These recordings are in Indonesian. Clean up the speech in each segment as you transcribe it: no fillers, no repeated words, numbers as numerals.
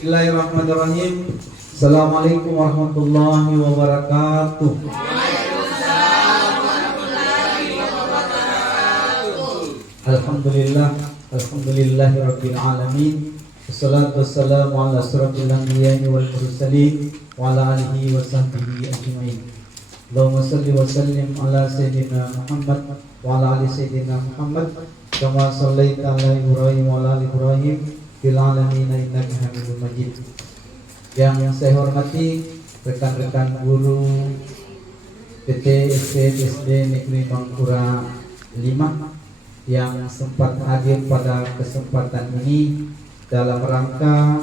Bismillahirrahmanirrahim. Assalamualaikum warahmatullahi wabarakatuh. Alhamdulillah, alhamdulillahirabbil alamin. Wassalatu wassalamu ala asyrafil anbiya'i wal mursalin wa ala alihi wa sahbihi ajmain. Allahumma shalli wa sallim ala sayyidina Muhammad wa ala ali sayyidina Muhammad kama shallaita ala Ibrahim wa ala ali Ibrahim fil alamin innaka Hamidum Majid. Yang saya hormati rekan-rekan guru PT SD Negeri Mangkura 5 yang sempat hadir pada kesempatan ini dalam rangka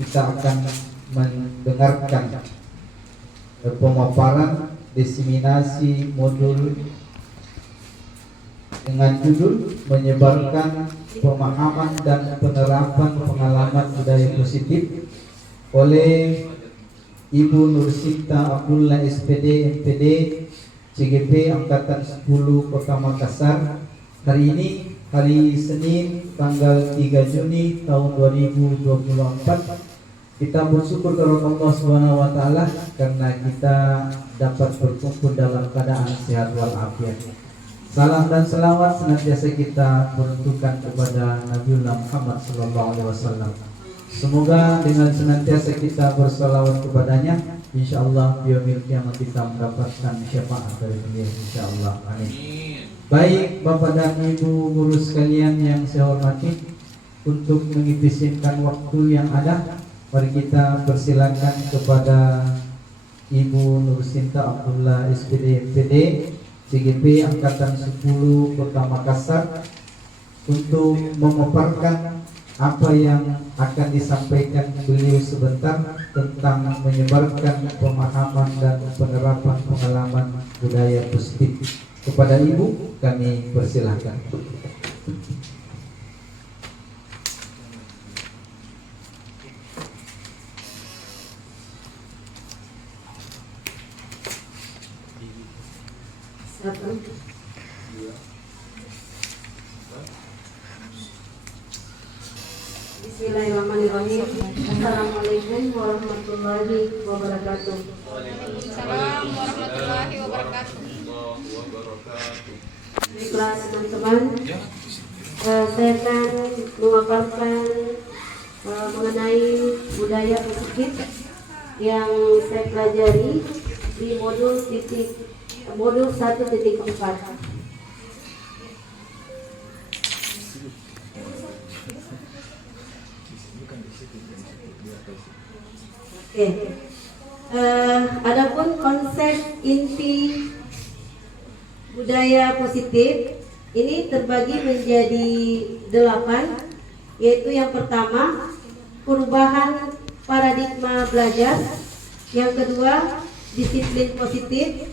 kita akan mendengarkan pemaparan diseminasi modul dengan judul menyebarkan pemahaman dan penerapan pengalaman budaya positif oleh Ibu Nursinta Abdullah SPD MPD CGP Angkatan 10 Kota Makassar. Hari ini hari Senin tanggal 3 Juni tahun 2024 kita bersyukur kepada Allah Subhanahu wa taala karena kita dapat berkumpul dalam keadaan sehat walafiat. Salam dan selawat senantiasa kita peruntukkan kepada Nabiullah Muhammad sallallahu alaihi wasallam. Semoga dengan senantiasa kita bersalawat kepadanya, insyaallah di yaumil kiamat kita mendapatkan syafaat dari beliau insyaallah. Amin. Baik Bapak dan Ibu guru sekalian yang saya hormati, untuk mengefisienkan waktu yang ada, mari kita persilakan kepada Ibu Nursinta Abdullah SPD MPD CGP Angkatan 10 Kota Makassar untuk memaparkan apa yang akan disampaikan beliau sebentar tentang menyebarkan pemahaman dan penerapan pengalaman budaya positif. Kepada Ibu kami persilahkan. Bismillahirrahmanirrahim. Assalamualaikum warahmatullahi wabarakatuh. Waalaikumsalam warahmatullahi wabarakatuh. Baiklah teman-teman, saya akan memaparkan mengenai budaya positif yang saya pelajari di modul 1.4. Oke. Adapun konsep inti budaya positif ini terbagi menjadi 8, yaitu yang pertama perubahan paradigma belajar, yang kedua disiplin positif,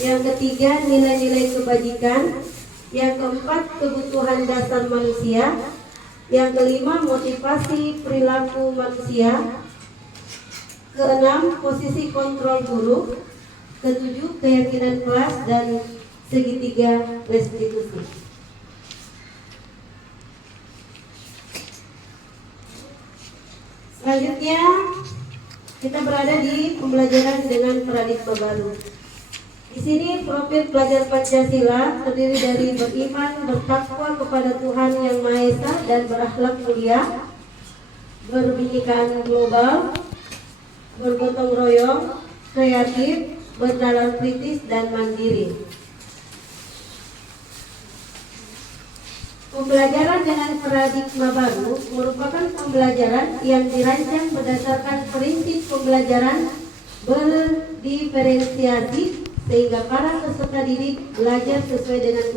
yang ketiga nilai-nilai kebajikan, yang keempat kebutuhan dasar manusia, yang kelima motivasi perilaku manusia, keenam posisi kontrol guru, ketujuh keyakinan kelas, dan segitiga restitusi. Selanjutnya kita berada di pembelajaran dengan paradigma baru. Di sini profil pelajar Pancasila terdiri dari beriman, bertakwa kepada Tuhan Yang Maha Esa dan berakhlak mulia, berbijikan global, bergotong royong, kreatif, bernalar kritis, dan mandiri. Pembelajaran dengan paradigma baru merupakan pembelajaran yang dirancang berdasarkan prinsip pembelajaran berdiferensiasi sehingga para peserta didik belajar sesuai dengan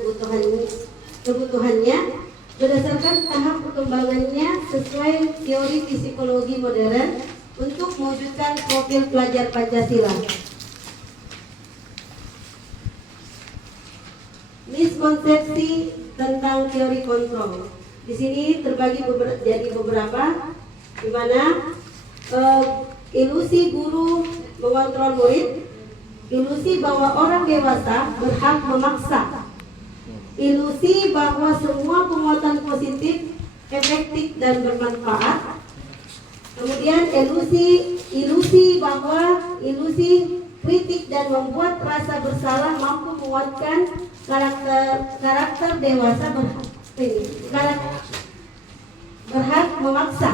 kebutuhannya berdasarkan tahap perkembangannya sesuai teori psikologi modern untuk mewujudkan profil pelajar Pancasila. Miskonsepsi tentang teori kontrol. Di sini terbagi jadi beberapa, di mana ilusi guru mengontrol murid, ilusi bahwa orang dewasa berhak memaksa, ilusi bahwa semua penguatan positif efektif dan bermanfaat, Kemudian ilusi kritik dan membuat rasa bersalah mampu menguatkan karakter dewasa berhak memaksa.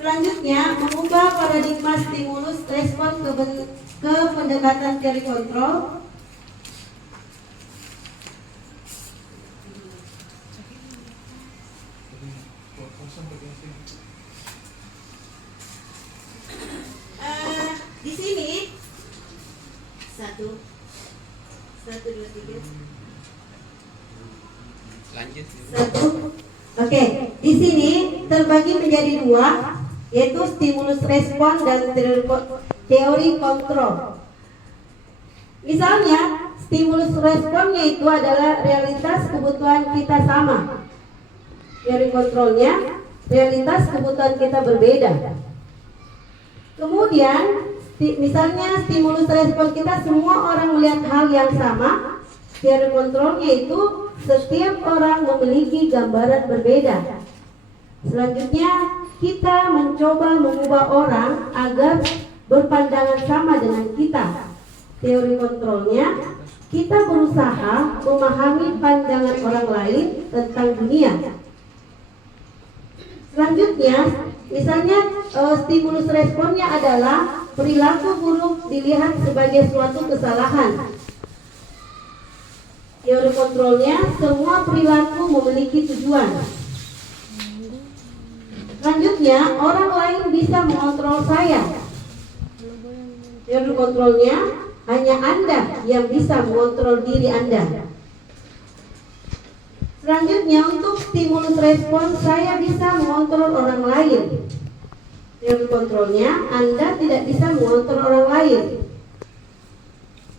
Selanjutnya, mengubah paradigma stimulus respon ke pendekatan teori kontrol. Di sini 1, 2, 3. Lanjut. 1. Oke, di sini terbagi menjadi 2, yaitu stimulus respon dan teori kontrol. Misalnya, stimulus responnya itu adalah realitas kebutuhan kita sama. Teori kontrolnya, realitas kebutuhan kita berbeda. Kemudian, misalnya stimulus respon kita semua orang melihat hal yang sama. Teori kontrolnya itu setiap orang memiliki gambaran berbeda. Selanjutnya, kita mencoba mengubah orang agar berpandangan sama dengan kita. Teori kontrolnya, kita berusaha memahami pandangan orang lain tentang dunia. Selanjutnya, misalnya stimulus responnya adalah perilaku buruk dilihat sebagai suatu kesalahan. Teori kontrolnya, semua perilaku memiliki tujuan. Selanjutnya, orang lain bisa mengontrol saya. Teori kontrolnya, hanya Anda yang bisa mengontrol diri Anda. Selanjutnya, untuk stimulus respon, saya bisa mengontrol orang lain. Teori kontrolnya, Anda tidak bisa mengontrol orang lain.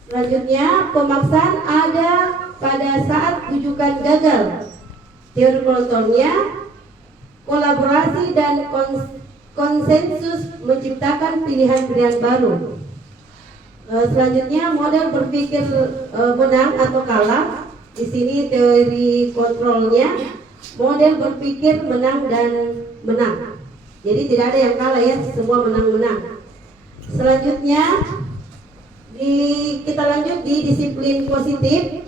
Selanjutnya, pemaksaan ada pada saat rujukan gagal. Teori kontrolnya, kolaborasi dan konsensus menciptakan pilihan-pilihan baru. Selanjutnya, model berpikir menang atau kalah. Di sini teori kontrolnya, model berpikir menang dan menang. Jadi tidak ada yang kalah ya, semua menang-menang. Selanjutnya, kita lanjut di disiplin positif.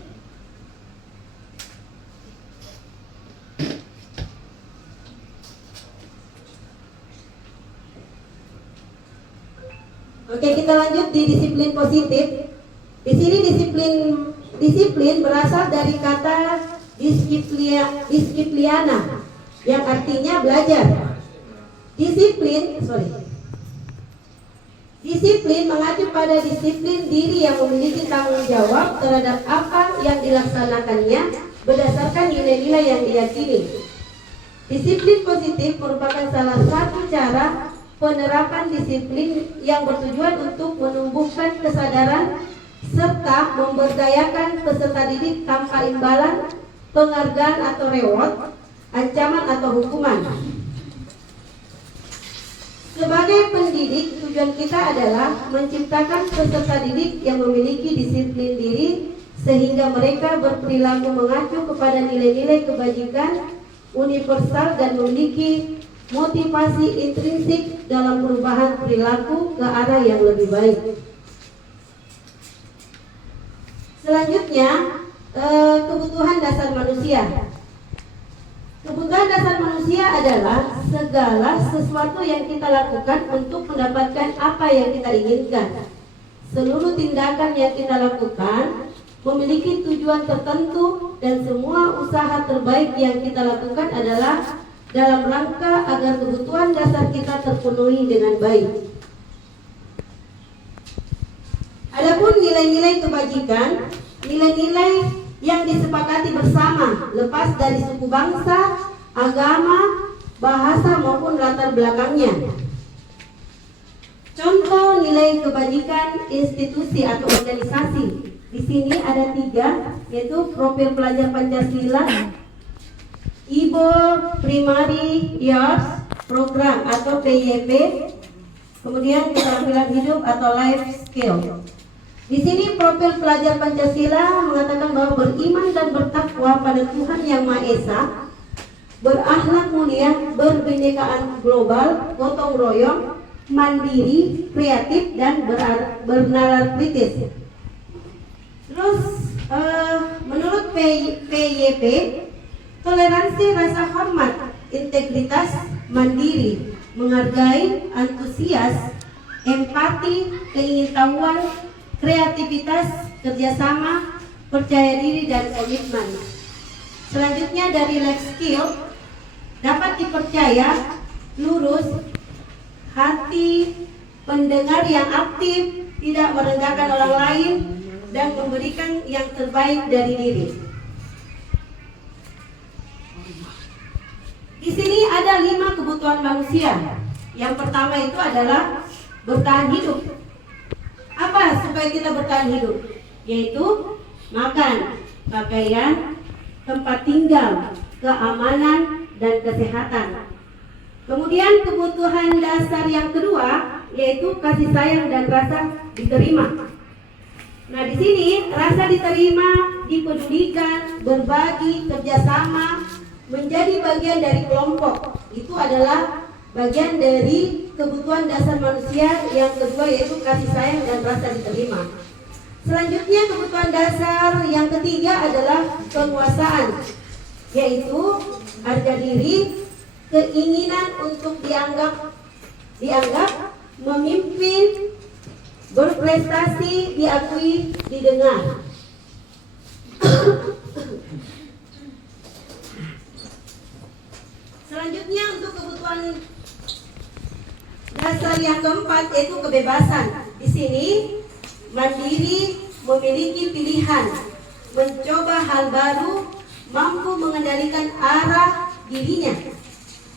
Oke, kita lanjut di disiplin positif. Di sini disiplin berasal dari kata disipliana yang artinya belajar. Disiplin mengacu pada disiplin diri yang memiliki tanggung jawab terhadap apa yang dilaksanakannya berdasarkan nilai-nilai yang diyakini. Disiplin positif merupakan salah satu cara penerapan disiplin yang bertujuan untuk menumbuhkan kesadaran serta memberdayakan peserta didik tanpa imbalan, penghargaan atau reward, ancaman atau hukuman. Sebagai pendidik, tujuan kita adalah menciptakan peserta didik yang memiliki disiplin diri sehingga mereka berperilaku mengacu kepada nilai-nilai kebajikan universal dan memiliki motivasi intrinsik dalam perubahan perilaku ke arah yang lebih baik. Selanjutnya, kebutuhan dasar manusia. Kebutuhan dasar manusia adalah segala sesuatu yang kita lakukan untuk mendapatkan apa yang kita inginkan. Seluruh tindakan yang kita lakukan memiliki tujuan tertentu dan semua usaha terbaik yang kita lakukan adalah dalam rangka agar kebutuhan dasar kita terpenuhi dengan baik. Adapun nilai-nilai kebajikan, nilai-nilai yang disepakati bersama lepas dari suku bangsa, agama, bahasa maupun latar belakangnya. Contoh nilai kebajikan institusi atau organisasi. Di sini ada 3, yaitu profil pelajar Pancasila, Ibo Primary Years Program atau PYP, kemudian keterampilan hidup atau life skill. Di sini profil pelajar Pancasila mengatakan bahwa beriman dan bertakwa pada Tuhan Yang Maha Esa berakhlak mulia, berbinekaan global, gotong royong, mandiri, kreatif, dan bernalar kritis. Terus menurut PYP, toleransi, rasa hormat, integritas, mandiri, menghargai, antusias, empati, keingintahuan, kreativitas, kerjasama, percaya diri, dan komitmen. Selanjutnya dari life skill, dapat dipercaya, lurus, hati, pendengar yang aktif, tidak merendahkan orang lain, dan memberikan yang terbaik dari diri. Di sini ada 5 kebutuhan manusia. Yang pertama itu adalah bertahan hidup. Apa supaya kita bertahan hidup? Yaitu makan, pakaian, tempat tinggal, keamanan, dan kesehatan. Kemudian kebutuhan dasar yang kedua yaitu kasih sayang dan rasa diterima. Nah, di sini rasa diterima, dipedulikan, berbagi, kerjasama, menjadi bagian dari kelompok. Itu adalah bagian dari kebutuhan dasar manusia yang kedua yaitu kasih sayang dan rasa diterima. Selanjutnya kebutuhan dasar yang ketiga adalah penguasaan, yaitu harga diri, keinginan untuk dianggap, memimpin, berprestasi, diakui, didengar. Selanjutnya untuk kebutuhan dasar yang keempat yaitu kebebasan. Di sini mandiri, memiliki pilihan, mencoba hal baru, mampu mengendalikan arah dirinya.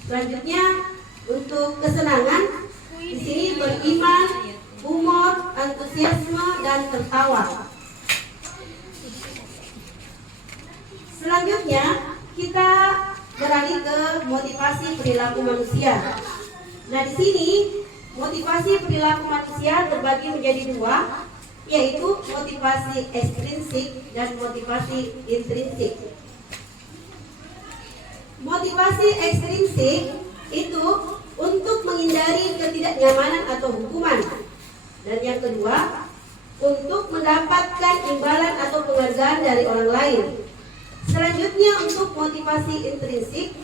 Selanjutnya untuk kesenangan, di sini beriman, humor, antusiasme, dan tertawa. Selanjutnya kita beralih ke motivasi perilaku manusia. Nah, di sini motivasi perilaku manusia terbagi menjadi 2, yaitu motivasi ekstrinsik dan motivasi intrinsik. Motivasi ekstrinsik itu untuk menghindari ketidaknyamanan atau hukuman. Dan yang kedua, untuk mendapatkan imbalan atau penghargaan dari orang lain. Selanjutnya untuk motivasi intrinsik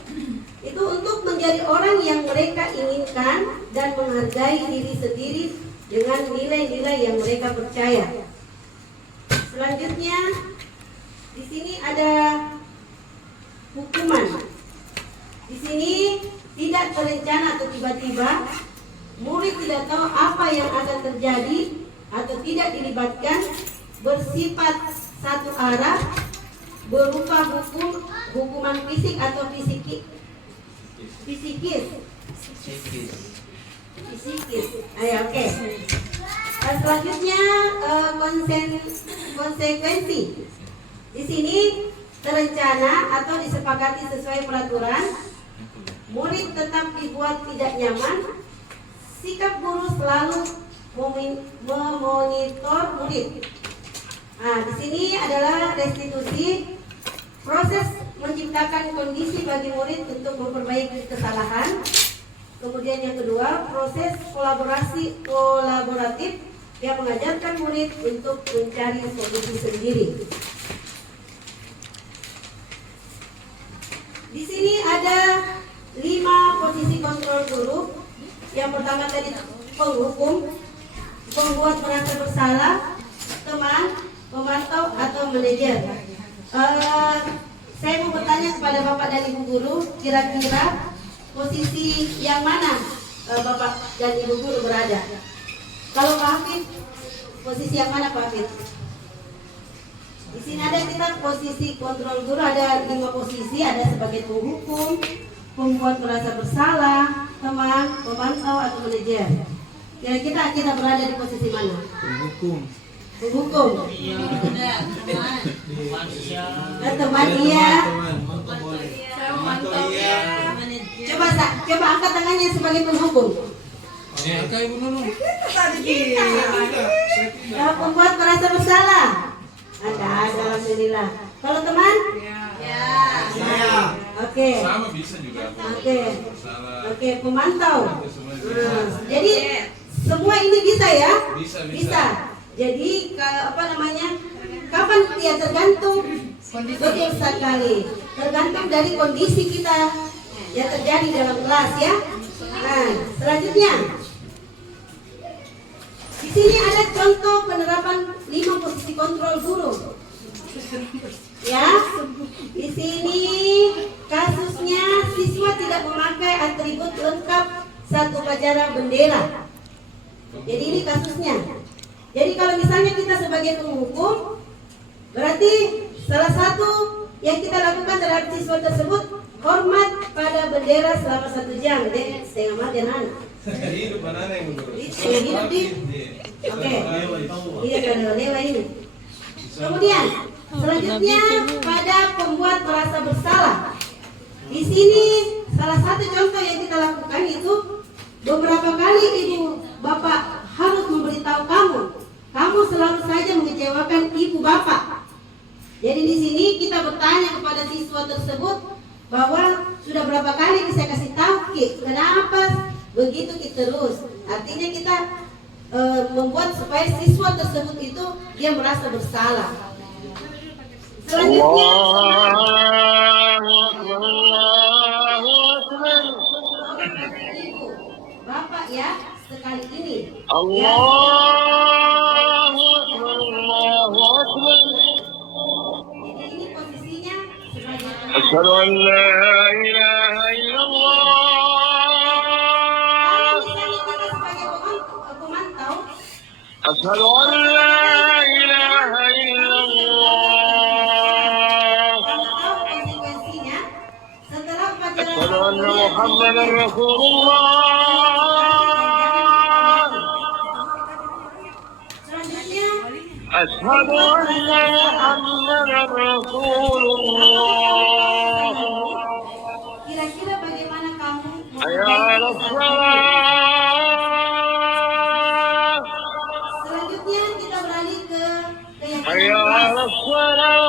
itu untuk menjadi orang yang mereka inginkan dan menghargai diri sendiri dengan nilai-nilai yang mereka percaya. Selanjutnya di sini ada hukuman. Di sini tidak terencana atau tiba-tiba, murid tidak tahu apa yang akan terjadi atau tidak dilibatkan, bersifat satu arah, berupa hukuman fisik atau fisikis. Ayo, oke. Selanjutnya konsekuensi. Di sini terencana atau disepakati sesuai peraturan, murid tetap dibuat tidak nyaman, sikap guru selalu memonitor murid. Nah, di sini adalah restitusi, proses menciptakan kondisi bagi murid untuk memperbaiki kesalahan. Kemudian yang kedua, proses kolaboratif yang mengajarkan murid untuk mencari solusi sendiri. Di sini ada 5 posisi kontrol guru. Yang pertama tadi penghukum, pembuat merasa bersalah, teman, pemantau, atau manajer. Saya mau bertanya kepada Bapak dan Ibu guru, kira-kira posisi yang mana Bapak dan Ibu guru berada? Kalau Pak Hafid, posisi yang mana Pak Hafid? Di sini ada kita posisi kontrol guru, ada 5 posisi, ada sebagai penghukum, pembuat merasa bersalah, teman, pemantau, atau manajer. Kira-kira kita berada di posisi mana? Penghukum. Teman iya. Coba angkat tangannya sebagai penghukum. Pembuat merasa bersalah. Ada, alhamdulillah. Kalau teman? Ya. Oke. Sama bisa juga. Oke. Salah. Oke, pemantau. Itu semua bisa. Nah, jadi semua ini bisa ya? Bisa. Jadi apa namanya? Kapan ya tergantung betul sekali. Tergantung dari kondisi kita yang terjadi dalam kelas ya. Nah, selanjutnya di sini ada contoh penerapan 5 posisi kontrol guru. Ya, di sini kasusnya siswa tidak memakai atribut lengkap saat upacara bendera. Jadi ini kasusnya. Jadi kalau misalnya kita sebagai penghukum, berarti salah satu yang kita lakukan terhadap siswa tersebut hormat pada bendera selama 1 jam. Deh, setengah mati anak. Hidup mana yang menurut? Hidup di. Oke. Iya kan lewa ini. Kemudian selanjutnya pada pembuat merasa bersalah. Di sini salah satu contoh yang kita lakukan itu beberapa kali ibu bapak harus memberitahu kamu selalu saja mengecewakan ibu bapak. Jadi di sini kita bertanya kepada siswa tersebut bahwa sudah berapa kali saya kasih tahu Ki, kenapa begitu Ki terus? Artinya kita membuat supaya siswa tersebut itu dia merasa bersalah. Selanjutnya Bapak ya sekali ini. Jadi ini posisinya sebagai أشهد أن لا إله إلا الله kalau misalnya kita sebagai pemantau, أشهد أن لا إله إلا الله tahu konsekuensinya setelah upacara أشهد أن محمدا رسول الله selanjutnya أشهد أن محمدا رسول الله kira-kira bagaimana kamu حي على الصلاة selanjutnya kita beralih ke حي keyakinan على kelas. الصلاة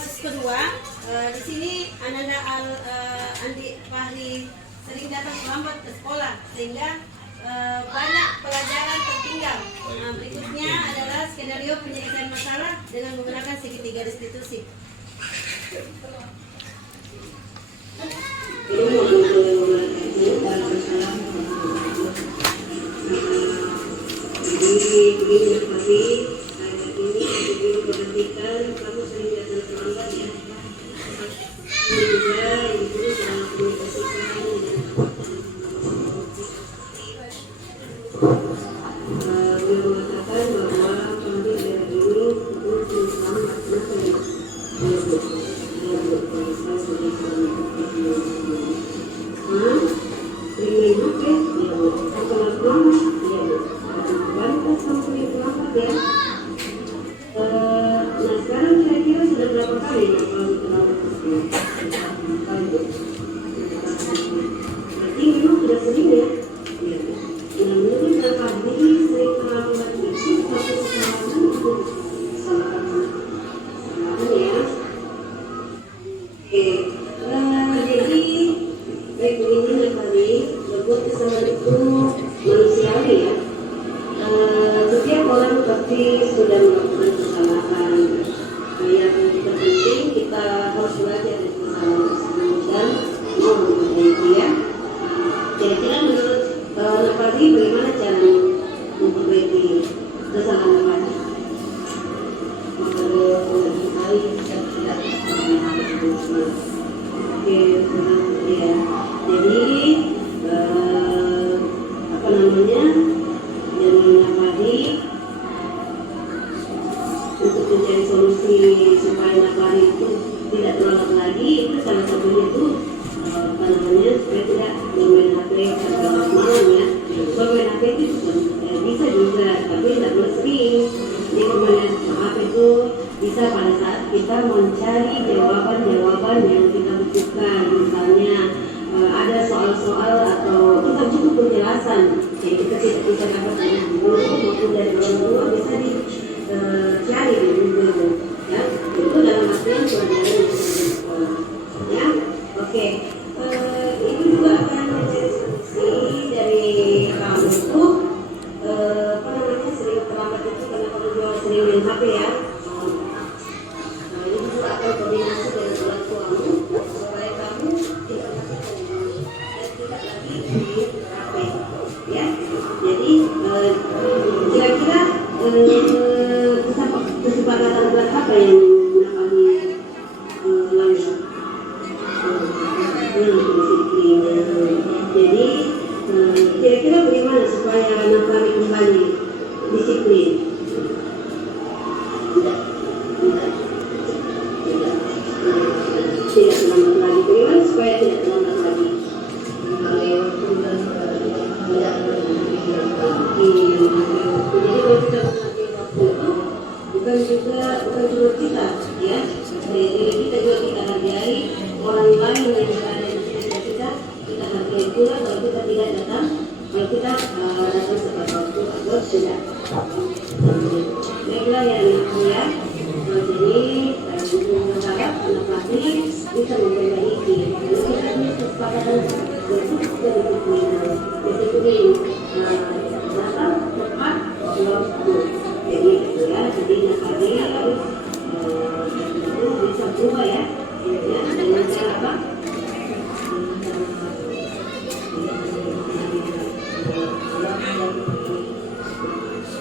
kasus kedua, di sini Ananda Andi Fahri sering datang terlambat ke sekolah sehingga banyak pelajaran tertinggal. Berikutnya adalah skenario penyelesaian masalah dengan menggunakan segitiga restitusi. Setiap orang pasti sudah melakukan kesalahan. Yang terpenting kita harus belajar dari kesalahan tersebut dan mau memperbaiki ya. Kira-kira menurut Nafari bagaimana cara memperbaiki kesalahan Nafari? Oke, ya. Jadi apa namanya? Dari Nafari untuk mencari solusi supaya Nafari itu tidak terulang lagi, itu salah satunya itu apa namanya, supaya tidak bermain HP pada malam ya. Bermain HP itu bisa juga, tapi tidak boleh sering. Jadi bermain HP itu bisa pada saat kita mencari jawaban-jawaban yang kita butuhkan. Misalnya ada soal-soal atau kita cukup penjelasan yang kita tidak bisa dapat dari guru maupun dari orang tua, bisa dicari di Google ya. Itu dalam artian pelajaran yang di sekolah ya. Oke, itu juga akan menjadi solusi dari kamu itu apa namanya, sering terlambat itu karena kamu juga sering main HP ya. Nah, ini juga akan koordinasi dengan orang tuamu supaya kamu tidak lagi di HP ya. Jadi kira-kira kesepakatan buat apa yang Nafari langgar? Jadi kira-kira bagaimana supaya Nafari kembali disiplin? Tidak terlambat lagi. Bagaimana supaya tidak terlambat lagi? Jadi bukan cuma kita ya, jadi kita juga kita hargai orang lain yang berada di sekitar kita hargai pula kalau kita tidak datang, kalau kita datang tepat waktu atau tidak. Baiklah ya ya, jadi berharap anak pasti bisa memperbaiki. Kalau kita punya kesepakatan disiplin datang tepat waktu. Jadi itu ya, jadi Nafari harus itu bisa berubah ya, dengan cara apa?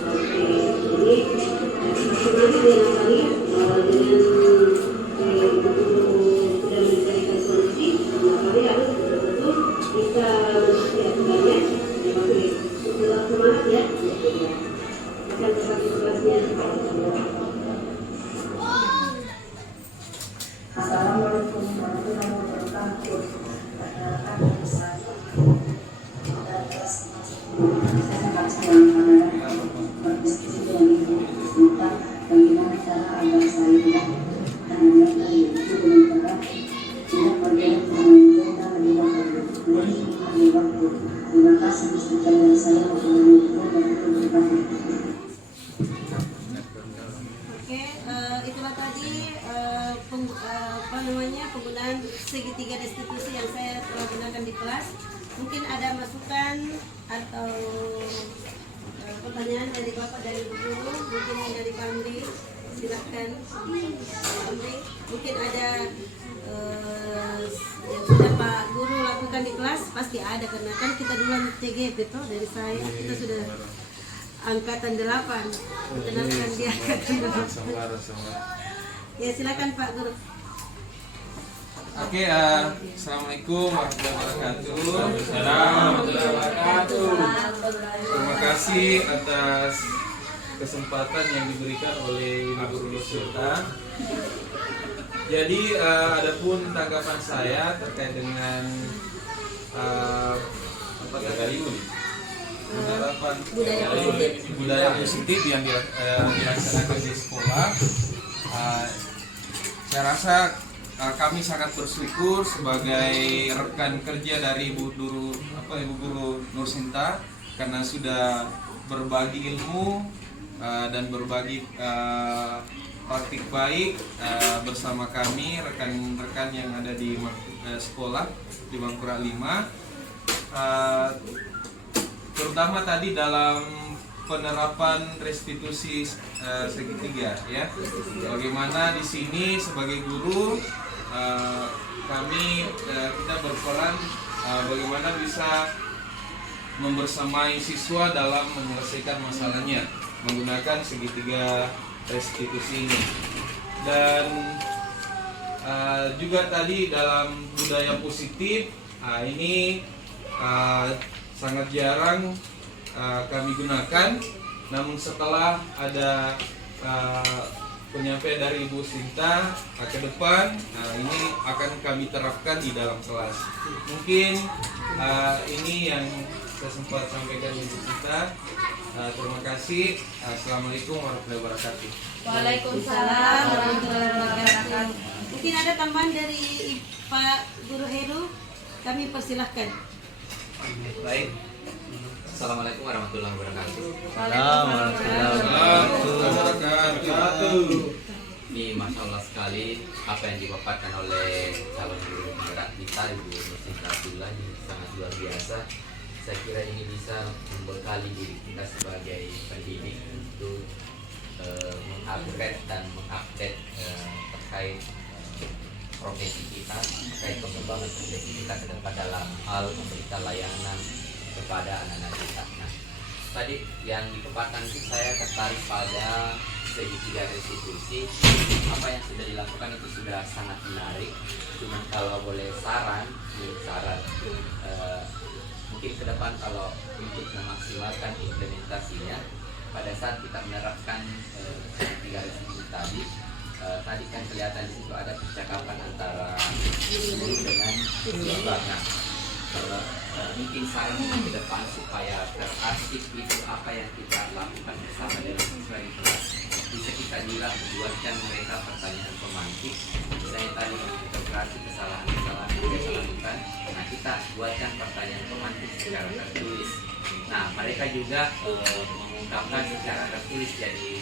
Oke, jadi sebenarnya dia Nafari dengan sudah mencarikan solusi, Nafari harus betul-betul bisa mempersiapkannya. Oke, tetap semangat ya. Assalamualaikum warahmatullahi wabarakatuh. Saya sangat senang berdiskusi dengan Ibu tentang bagaimana cara agar saya tidak anak dari sementara tidak berjalan dengan kita lebih waktu. Terima kasih sekali saya Itulah tadi pembukaan dengan segitiga restitusi yang saya telah gunakan di kelas. Mungkin ada masukan atau pertanyaan dari Bapak, dari Bu Guru, mungkin dari Pak Amri, silakan. Amri, mungkin ada yang sudah Pak Guru lakukan di kelas, pasti ada karena kan kita duluan CGP toh, dari saya kita sudah angkatan 8, kenalkan dia angkatan 8. Ya silakan Pak Guru. Oke, assalamualaikum warahmatullahi wabarakatuh. Terima kasih atas kesempatan yang diberikan oleh Ibu Guru Nursinta. Jadi, adapun tanggapan saya terkait dengan apa tadi penerapan budaya positif yang dilaksanakan di sekolah, saya rasa kami sangat bersyukur sebagai rekan kerja dari Ibu Guru Nursinta karena sudah berbagi ilmu dan berbagi praktik baik bersama kami rekan-rekan yang ada di sekolah di Mangkurat 5, terutama tadi dalam penerapan restitusi segitiga ya. Bagaimana di sini sebagai guru kita berperan bagaimana bisa membersamai siswa dalam menyelesaikan masalahnya menggunakan segitiga restitusi ini. Dan juga tadi dalam budaya positif ini sangat jarang kami gunakan, namun setelah ada penyampaian dari Ibu Sinta ke depan, ini akan kami terapkan di dalam kelas. Mungkin ini yang saya sempat sampaikan Ibu Sinta. Terima kasih. Assalamualaikum warahmatullahi wabarakatuh. Waalaikumsalam warahmatullahi wabarakatuh. Mungkin ada tambahan dari Pak Guru Heru, kami persilahkan. Baik. Assalamualaikum warahmatullahi wabarakatuh. Ini masya Allah sekali apa yang dipaparkan oleh calon guru penggerak kita Ibu Nursinta Abdullah, ini sangat luar biasa. Saya kira ini bisa membekali diri kita sebagai pendidik untuk mengupgrade dan mengupdate terkait profesi kita, terkait pengembangan profesi kita ke depan dalam hal memberikan layanan kepada anak-anak kita. Nah, tadi yang dipaparkan itu saya tertarik pada segitiga restitusi. Apa yang sudah dilakukan itu sudah sangat menarik. Cuman kalau boleh saran mungkin ke depan kalau untuk memaksimalkan implementasinya pada saat kita menerapkan segitiga restitusi tadi kan kelihatan di situ ada percakapan antara guru dengan siswa. Nah, kalau mungkin saran ke depan supaya terarsip itu apa yang kita lakukan bersama dengan siswa di kelas, bisa kita buatkan mereka pertanyaan pemantik. Misalnya tadi integrasi kesalahan-kesalahan yang mereka lakukan, nah kita buatkan pertanyaan pemantik secara tertulis. Nah, mereka juga mengungkapkan secara tertulis, jadi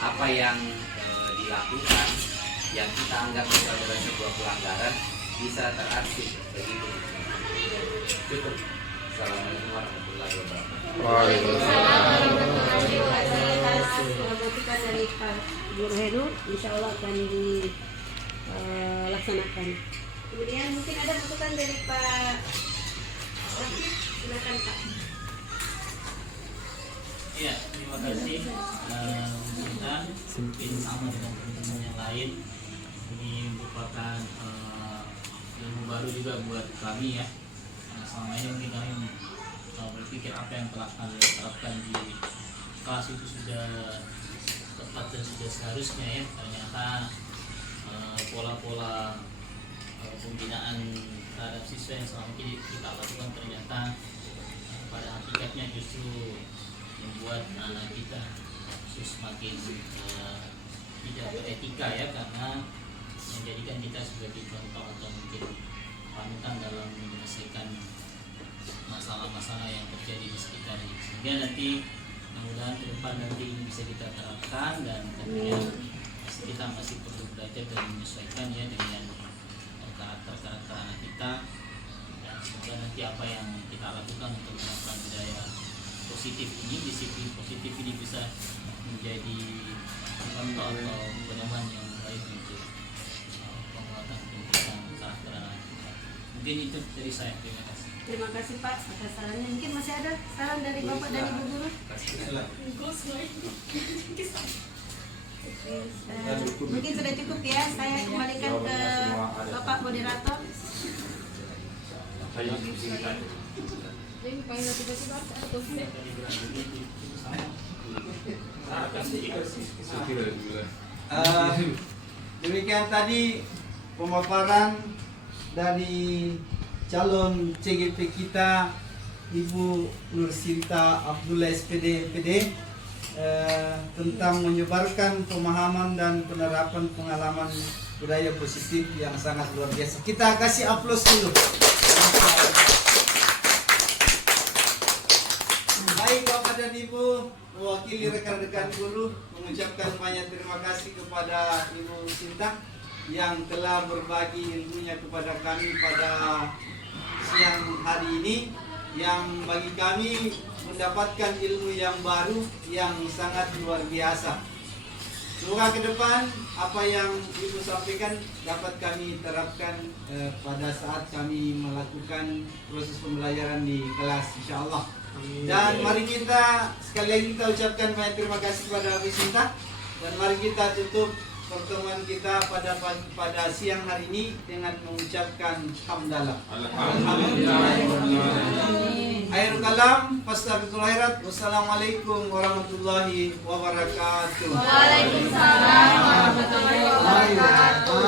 apa yang dilakukan yang kita anggap adalah sebuah pelanggaran bisa terarsip begitu. Cukup. Assalamualaikum warahmatullahi wabarakatuh. Masukan dari Pak Guru Heru, insya Allah akan dilaksanakan. Kemudian mungkin ada masukan dari Pak Rafif, silakan Pak. Ya, terima kasih. Kita mungkin sama dengan teman-teman yang lain. Ini merupakan ilmu baru juga buat kami ya. Selama ini mungkin kami berpikir apa yang telah kami terapkan di kelas itu sudah tepat dan sudah seharusnya ya. Ternyata pola-pola pembinaan terhadap siswa yang selama ini kita lakukan ternyata pada hakikatnya justru membuat anak kita semakin tidak beretika ya, karena menjadikan kita sebagai contoh atau mungkin panutan dalam menyelesaikan masalah-masalah yang terjadi di sekitar ini, sehingga nanti mudah-mudahan ke depan nanti ini bisa kita terapkan dan tentunya kita masih perlu belajar dan menyesuaikan ya dengan karakter anak kita, dan semoga nanti apa yang kita lakukan untuk menerapkan budaya positif ini, disiplin positif ini bisa menjadi contoh atau pedoman yang baik untuk penguatan pendidikan karakter anak kita. Mungkin itu dari saya. Terima kasih. Terima kasih Pak atas sarannya. Mungkin masih ada saran dari Bapak dan Ibu guru? Mungkin sudah cukup ya. Saya kembalikan ke Bapak moderator. Demikian tadi pemaparan dari calon CGP kita Ibu Nursinta Abdullah SPD MPD tentang menyebarkan pemahaman dan penerapan pengalaman budaya positif yang sangat luar biasa. Kita kasih aplaus dulu. Baik Bapak dan Ibu, mewakili rekan-rekan guru mengucapkan banyak terima kasih kepada Ibu Sinta yang telah berbagi ilmunya kepada kami pada siang hari ini, yang bagi kami mendapatkan ilmu yang baru yang sangat luar biasa. Semoga ke depan apa yang Ibu sampaikan dapat kami terapkan pada saat kami melakukan proses pembelajaran di kelas, insya Allah. Dan mari kita sekali lagi kita ucapkan banyak terima kasih kepada Ibu Sinta, dan mari kita tutup pertemuan kita pada siang hari ini dengan mengucapkan hamdalah. Akhirul kalam, fastabiqul khairat. Wassalamualaikum warahmatullahi wabarakatuh. Waalaikumsalam warahmatullahi wabarakatuh.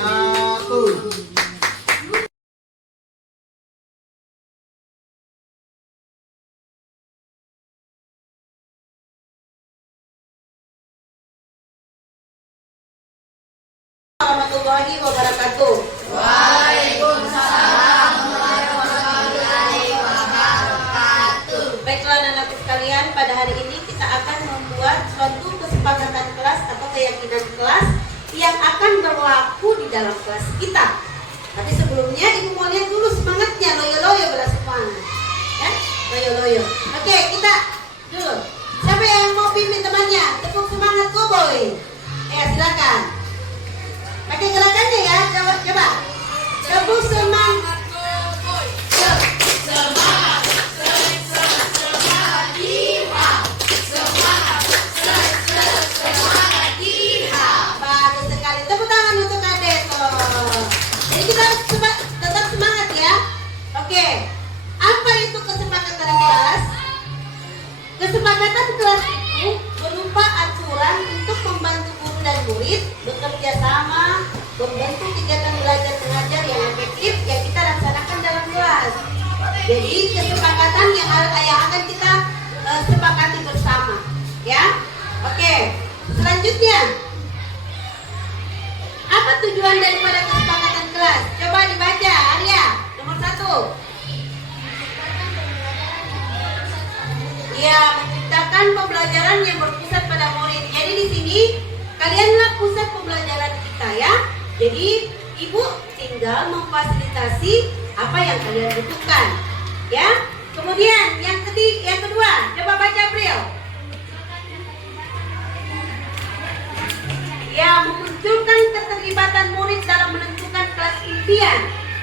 Warahmatullahi wabarakatuh. Waalaikumsalam warahmatullahi wabarakatuh. Baiklah anak-anakku sekalian, pada hari ini kita akan membuat suatu kesepakatan kelas atau keyakinan kelas yang akan berlaku di dalam kelas kita. Tapi sebelumnya Ibu mau lihat dulu semangatnya, loyo-loyo bersemangat. Ya, loyo-loyo. Oke, kita dulu. Siapa yang mau pimpin temannya? Tepuk semangat Koboy. Silakan. Pakai gerakannya ya, coba. Tepuk semangat. Bagus sekali. Tepuk tangan untuk Adik. Jadi kita harus tetap semangat ya. Oke. Apa itu kesepakatan kelas? Kesepakatan kelas itu berupa aturan untuk membantu guru dan murid bekerja sama, membentuk kegiatan belajar mengajar yang efektif yang kita laksanakan dalam kelas. Jadi kesepakatan yang akan kita sepakati bersama, ya. Oke. Selanjutnya, apa tujuan daripada kesepakatan kelas? Coba dibaca, Arya. Nomor 1. Ya, menciptakan pembelajaran yang berpusat pada murid. Jadi di sini kalianlah pusat pembelajaran kita ya. Jadi Ibu tinggal memfasilitasi apa yang kalian butuhkan, ya. Kemudian yang kedua, coba baca April. Ya, memunculkan keterlibatan murid dalam menentukan kelas impian.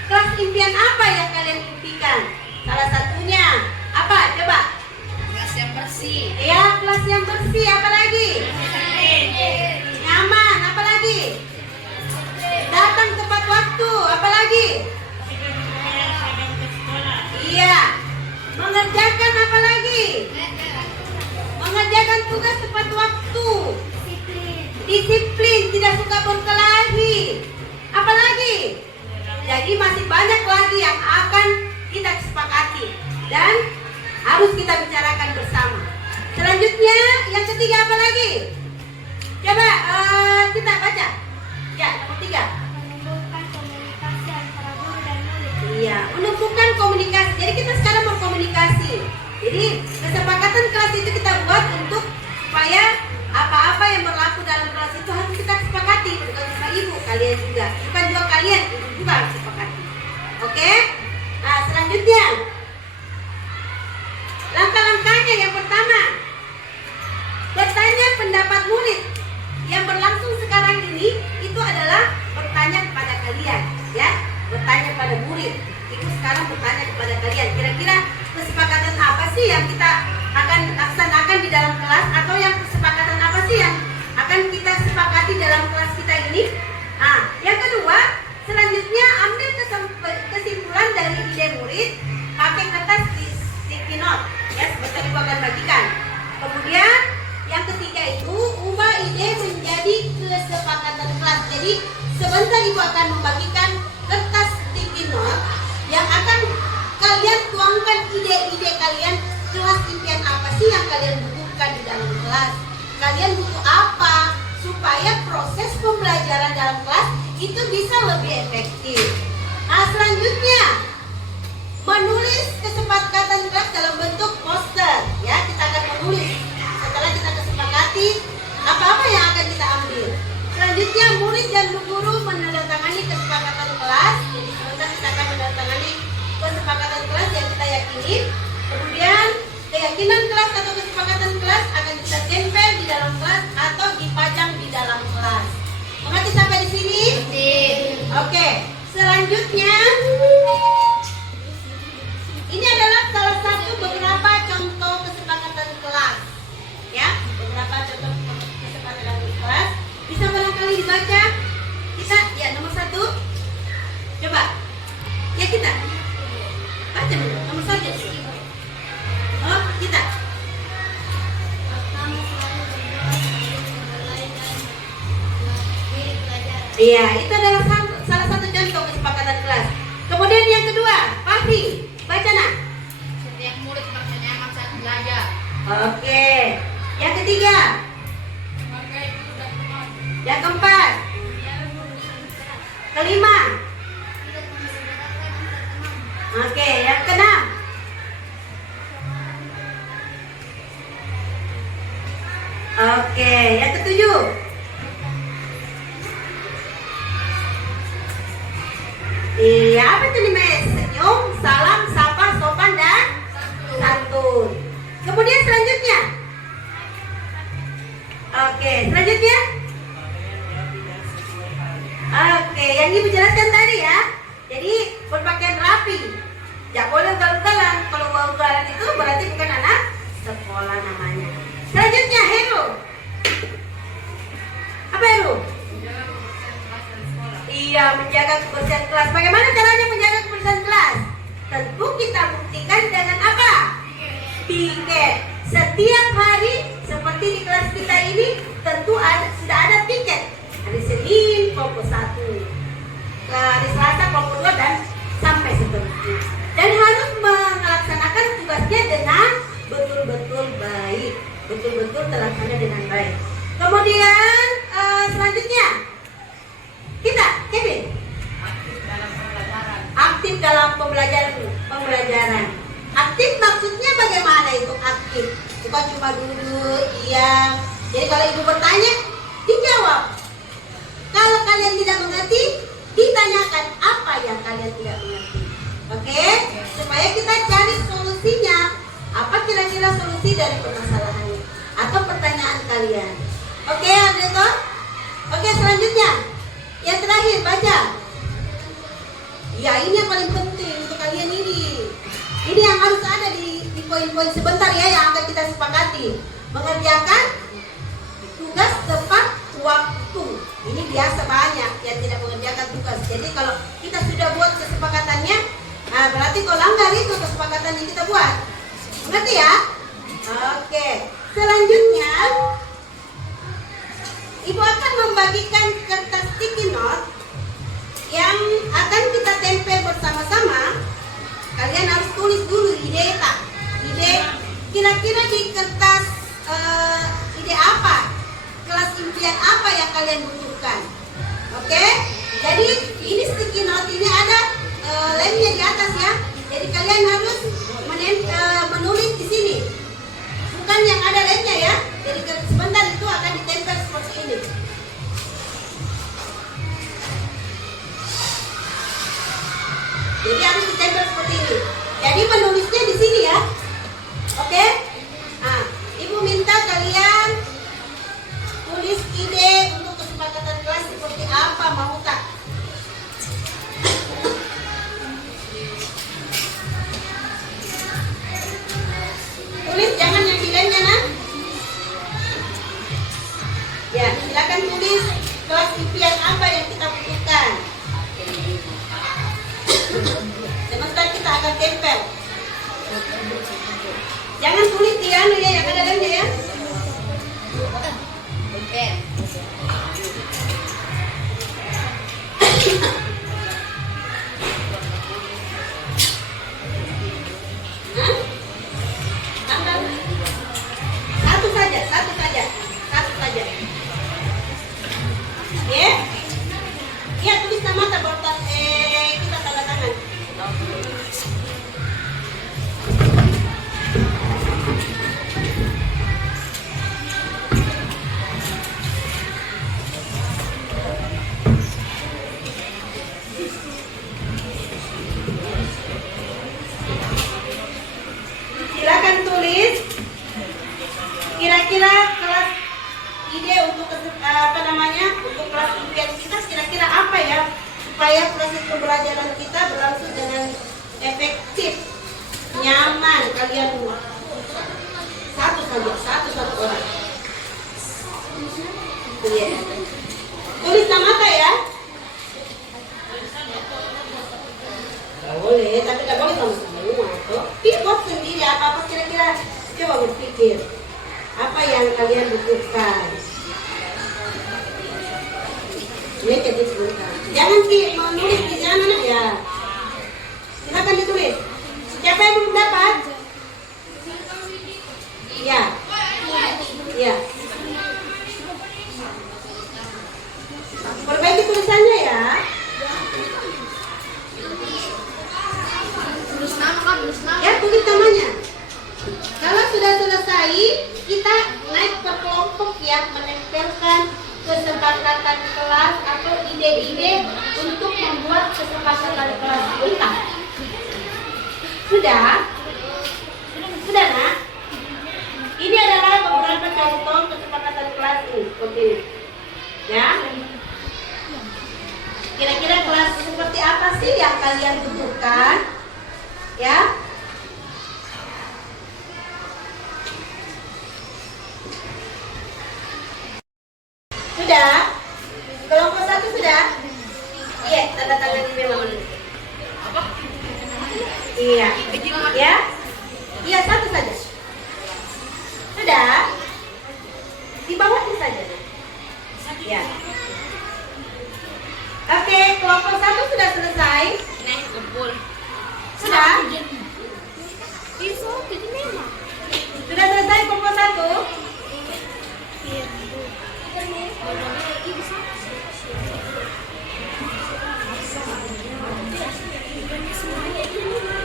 Kelas impian apa yang kalian impikan? Salah satunya apa? Coba. Kelas yang bersih. Ya, kelas yang bersih. Apa lagi? Nyaman. Apa lagi? Datang tepat waktu. Apa lagi? Iya. Mengerjakan apa lagi? Mengerjakan tugas tepat waktu. Disiplin. Tidak suka berkelahi. Apa lagi? Jadi masih banyak lagi yang akan kita sepakati dan harus kita bicarakan bersama. Selanjutnya yang ketiga apa lagi? Coba kita baca. Ya, nomor 3. Menumbuhkan komunikasi antara guru dan murid. Iya, menumbuhkan komunikasi. Jadi kita sekarang berkomunikasi. Jadi kesepakatan kelas itu kita buat untuk supaya apa-apa yang berlaku dalam kelas itu harus kita sepakati. Bukan cuma ibu, kalian juga. Bukan juga kalian, ibu juga harus sepakati. Biasanya pendapat murid yang berlangsung sekarang ini itu adalah bertanya kepada kalian, ya, bertanya pada murid. Itu sekarang bertanya kepada kalian. Kira-kira kesepakatan apa sih yang kita akan laksanakan di dalam kelas, atau yang kesepakatan apa sih yang akan kita sepakati dalam kelas kita ini? Nah, yang kedua, selanjutnya ambil kesimpulan dari ide murid pakai kertas sticky note, ya, sebentar ibu akan bagikan. Kemudian yang ketiga itu ubah ide menjadi kesepakatan kelas. Jadi sebentar ibu akan membagikan kertas sticky note yang akan kalian tuangkan ide-ide kalian. Kelas impian apa sih yang kalian butuhkan di dalam kelas? Kalian butuh apa supaya proses pembelajaran dalam kelas itu bisa lebih efektif? Nah, selanjutnya menulis kesepakatan kelas dalam bentuk poster, ya. Kita akan menulis setelah kita kesepakati apa-apa yang akan kita ambil. Selanjutnya murid dan guru menandatangani kesepakatan kelas. Jadi sebentar kita akan menandatangani kesepakatan kelas yang kita yakini. Kemudian keyakinan kelas atau kesepakatan kelas akan kita tempel di dalam kelas atau dipajang di dalam kelas. Mengerti sampai di sini? Oke. Selanjutnya ini adalah salah satu beberapa contoh kesepakatan kelas, ya, beberapa contoh kesepakatan kelas. Bisa barangkali dibaca. Kita, ya, nomor 1. Coba, ya, kita baca dulu nomor 1. Oh, kita. Iya, itu adalah salah satu contoh kesepakatan kelas. Kemudian yang kedua, Papi, baca nak. Setiap murid merasa nyaman saat belajar. Oke. Yang ketiga. Yang keempat. Kelima. Oke, yang keenam. Oke, yang ketujuh. Iya, apa itu nih, Mes? Senyum, salam, sapa, sopan, dan santun. Kemudian selanjutnya. Oke, selanjutnya. Oke, yang ibu jelaskan tadi, ya. Jadi berpakaian rapi. Tidak boleh ugal-ugalan. Kalau ugal-ugalan itu berarti bukan anak sekolah namanya. Selanjutnya, Heru. Apa Heru? Iya, menjaga kebersihan kelas. Bagaimana caranya menjaga kebersihan kelas? Tentu kita buktikan dengan apa? Piket. Setiap hari seperti di kelas kita ini tentu sudah ada piket. Hari Senin kelompok 1, hari Selasa kelompok 2, dan sampai seterusnya. Dan harus melaksanakan tugasnya dengan betul-betul baik, betul-betul terlaksana dengan baik. Kemudian selanjutnya kita, Kevin, aktif dalam pembelajaran. Aktif maksudnya bagaimana itu aktif? Bukan cuma duduk, iya. Jadi kalau ibu bertanya, dijawab. Kalau kalian tidak mengerti, ditanyakan apa yang kalian tidak mengerti. Oke? Supaya kita cari solusinya. Apa kira-kira solusi dari permasalahannya atau pertanyaan kalian? Oke, Andreto? Oke, selanjutnya. Yang terakhir, baca. Ya, ini yang paling penting untuk kalian ini. Ini yang harus ada di poin-poin sebentar, ya, yang akan kita sepakati. Mengerjakan tugas tepat waktu. Ini biasa banyak yang tidak mengerjakan tugas. Jadi kalau kita sudah buat kesepakatannya, nah berarti kau langgar itu kesepakatan yang kita buat. Mengerti ya? Oke. Selanjutnya, ibu akan membagikan kertas sticky note yang akan kita tempel bersama-sama. Kalian harus tulis dulu ide tak? Ide kira-kira di kertas ide apa? Kelas impian apa yang kalian butuhkan? Oke? Jadi ini sticky note ini ada lemnya di atas, ya. Jadi kalian harus menulis di sini. Bukan yang ada Jangan tulis di anu ya, yang ada dalamnya ya. Hah? Tambah. Satu saja. Ya? Iya, tulis nama tabotan kita tanda tangan. Silakan tulis kira-kira kelas ide untuk untuk kelas impian kita kira-kira apa ya supaya proses pembelajaran kita berlangsung dengan efektif, nyaman. Kalian satu orang. Iya. Tulis nama ya. Boleh, tapi nggak boleh sama semua. Buat sendiri apa kira-kira. Coba berpikir apa yang kalian butuhkan. Ini jadi sebentar. Jangan menulis di sana ya. Silakan ditulis. Siapa yang belum dapat? Ya. Ya. Perbaiki tulisannya ya. Ya, tulis namanya. Kalau sudah selesai, kita naik ke kelompok ya, menempelkan kesepakatan kelas atau ide-ide untuk membuat kesepakatan kelas kita. Sudah? Sudah nak? Ini adalah beberapa contoh kesepakatan kelas ini, seperti ini. Ya? Kira-kira kelas seperti apa sih yang kalian butuhkan? Ya? Sudah? Kelompok 1 sudah? Iya, tanda tangan di memang. Apa? Iya. Ya? Iya, satu saja. Sudah? Di bawahnya saja. Ya. Oke, kelompok 1 sudah selesai. Sudah? Sudah selesai kelompok 1?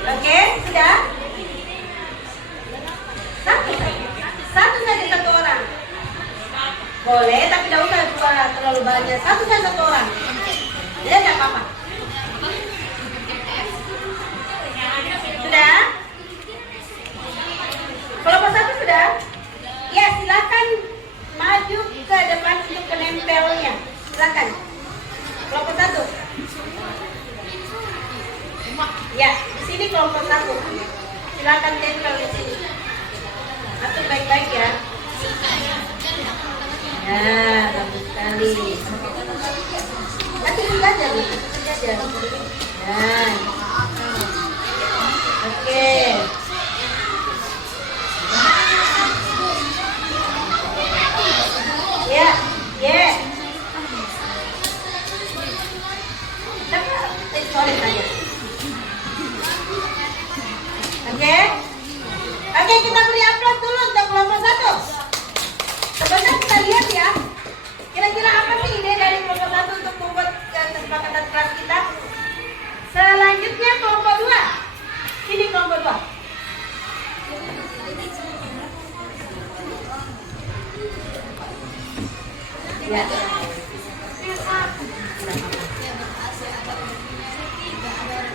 Oke, sudah? Satu saja satu orang. Boleh, tapi tidak usah terlalu banyak. Satu saja satu orang. Ya, tidak apa-apa. Sudah? Kelompok 1 sudah? Ya, silakan maju ke depan untuk penempelnya. Silakan. Kelompok 1. Ya, di sini kelompok 1. Silakan tempel di sini. Atur baik-baik ya. Ya, bagus sekali. Nanti belajar. Ya. Oke. Ya, ya. Sorry saja. Oke. Oke, kita beri aplaus dulu untuk kelompok 1. Sebentar kita lihat ya. Kira-kira apa sih ide dari kelompok 1 untuk membuat kesepakatan kelas kita? Selanjutnya kelompok 2. Sini kelompok 2. Ya.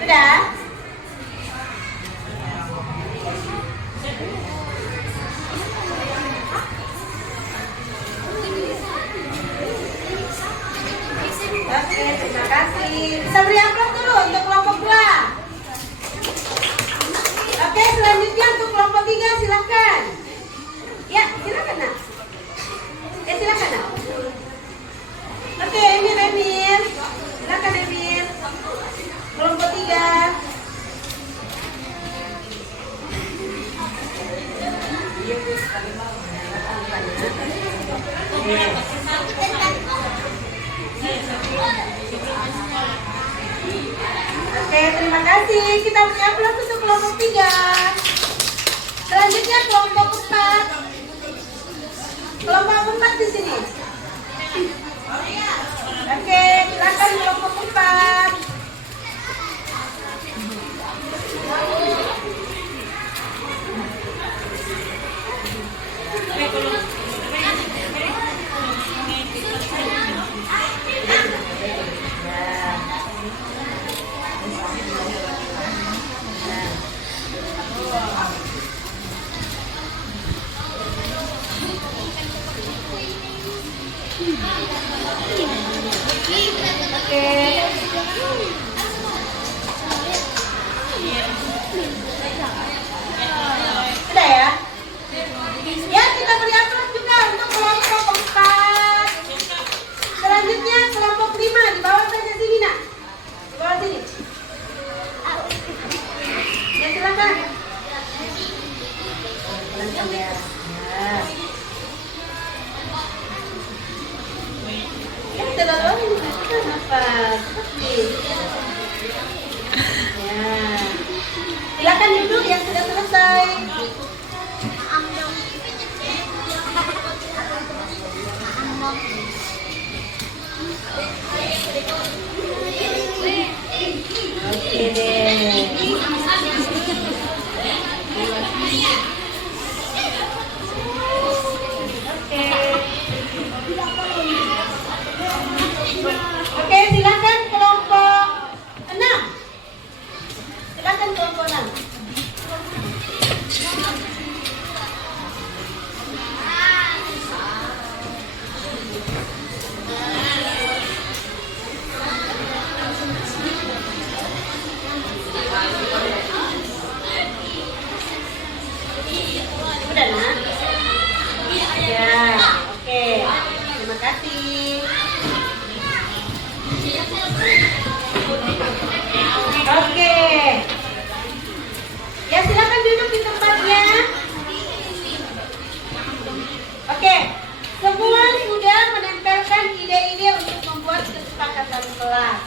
Sudah? Oke, terima kasih. Bisa beri aplaus dulu untuk kelompok 2. Oke, selanjutnya untuk kelompok 3 silakan. Ya, silakan nak. Silakan nak. Oke, Emir. Silakan Emir. Kelompok 3. Oke, terima kasih. Kita punya aplaus untuk kelompok 3. Selanjutnya kelompok 4. Kelompok 4 di sini. Oke, silakan kelompok 4. Sudah ya? Ya, kita beri aplaus juga untuk kelompok 4. Selanjutnya kelompok 5, di bawah saja sini nak. Di bawah sini. Ya, silakan. Ya. Ya, terlalu kenapa? Ya. Silakan duduk yang sudah selesai. Oke deh. Oke, silakan kelompok 6. Silakan kelompok 6. Udah nak? Ya, oke. Terima kasih. Oke. Ya, silakan duduk di tempatnya. Oke. Semua sudah menempelkan ide-ide untuk membuat kesepakatan kelas.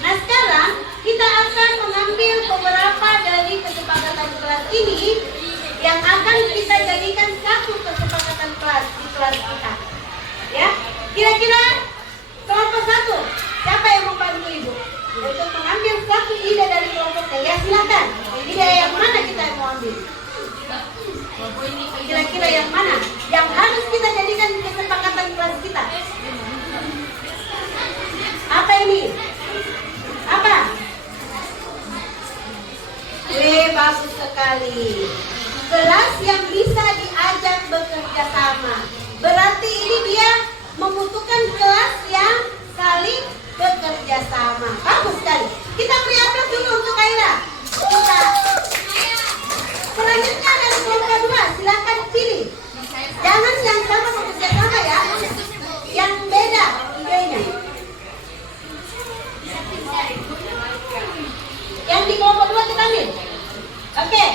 Nah, sekarang kita akan mengambil beberapa dari kesepakatan kelas ini yang akan kita jadikan satu kesepakatan kelas di kelas kita. Ya, kira-kira kelompok 1, siapa yang membantu ibu untuk mengambil satu ide dari kelompoknya? Ya, silakan. Ide yang mana kita mau ambil? Kira-kira yang mana yang harus kita jadikan kesepakatan kelas kita? Apa ini? Apa? Bagus sekali. Kelas yang bisa diajak bekerja sama. Berarti ini dia membutuhkan kelas yang saling bekerja sama. Bagus sekali. Kita beri aplaus dulu untuk Aira. Selanjutnya dari kelompok 2, silakan pilih. Jangan yang sama bekerja sama ya. Yang beda idenya. Yang di kelompok 2 kita ambil. Oke.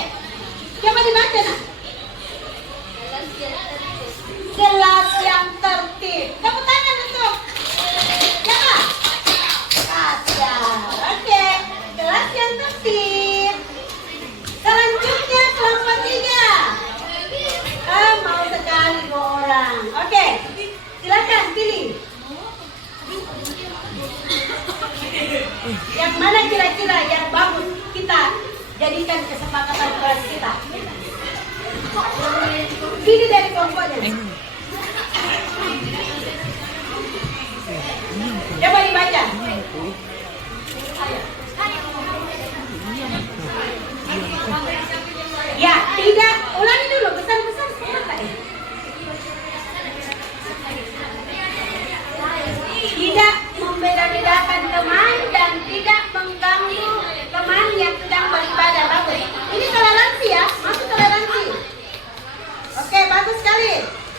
Coba dibaca nak. Kelas yang tertib. Tepuk tangan untuk siapa? Tasya. Oke. Kelas yang tertib. Selanjutnya kelompok 3. Mau sekali dua orang. Oke. Silakan pilih. Yang mana kira-kira yang bagus kita jadikan kesepakatan kelas kita? Pilih dari kelompoknya. Coba dibaca. Ya, tidak. Ulangi dulu pesan-pesan apa ini? Tidak membeda-bedakan teman dan tidak mengganggu teman yang sedang beribadah. Bagus. Ini toleransi ya, masuk toleransi. Oke, bagus sekali.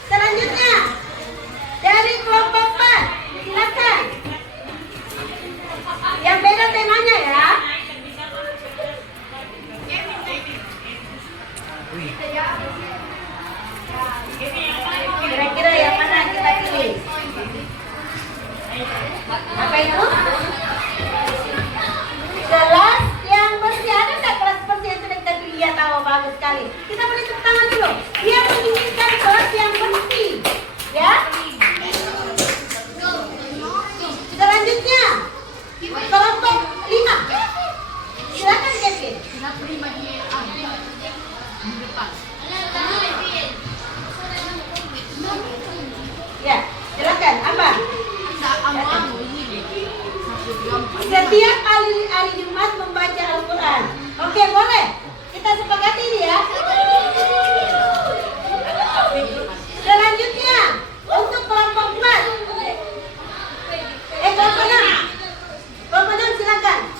Selanjutnya dari kelompok 4, silakan. Yang beda temanya ya. Kira-kira yang mana kita pilih? Ya, silakan. Apa? Setiap hari Jumat membaca Al-Quran. Oke, boleh. Kita sepakati ini ya. Selanjutnya untuk kelompok 4. Kelompok 6. Kelompok 6 silakan.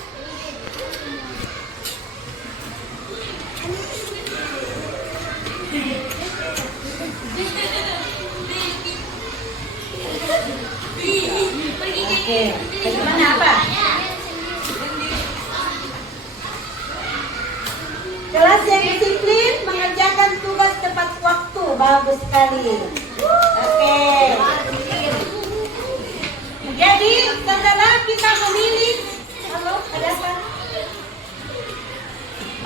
Oke, bagaimana apa? Kelas yang disiplin mengerjakan tugas tepat waktu. Bagus sekali. Oke. Jadi setelah kita memilih, halo, ada apa?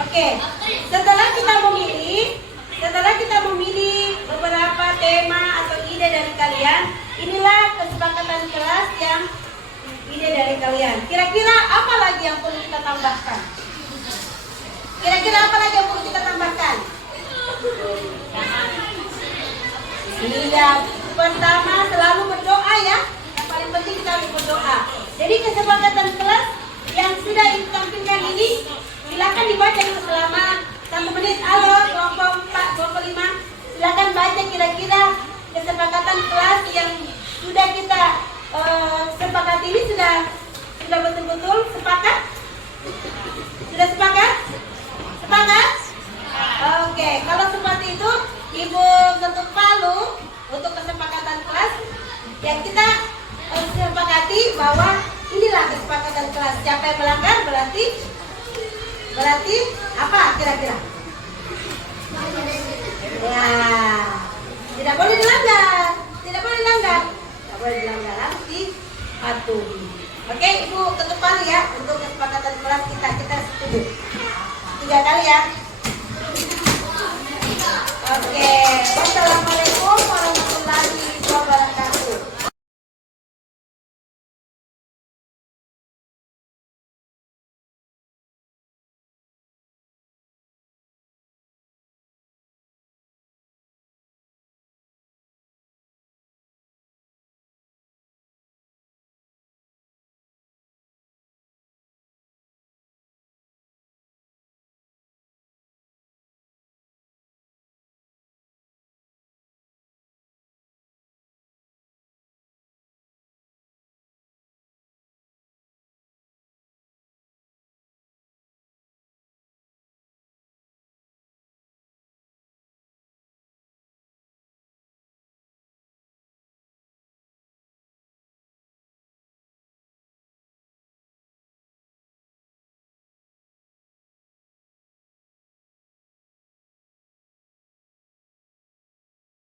Oke. Setelah kita memilih beberapa tema atau ide dari kalian, inilah kesepakatan kelas yang ide dari kalian. Kira-kira apa lagi yang perlu kita tambahkan? Iya, pertama selalu berdoa ya. Yang paling penting kita harus berdoa. Jadi kesepakatan kelas yang sudah ditampilkan ini silakan dibaca dulu selama 1 menit. Halo, kelompok 4, kelompok 5. Silakan baca kira-kira kesepakatan kelas yang sudah kita sepakati ini sudah betul-betul sepakat? Sudah sepakat? Sepakat? Oke, kalau seperti itu Ibu ketuk palu untuk kesepakatan kelas yang kita sepakati bahwa inilah kesepakatan kelas. Siapa yang melanggar berarti apa kira-kira? Ya, tidak boleh dilanggar. Tidak boleh dilanggar, harus dipatuhi. Oke, Ibu ketuk palu ya untuk kesepakatan kelas kita setuju. 3 kali ya. Oke, wassalamualaikum.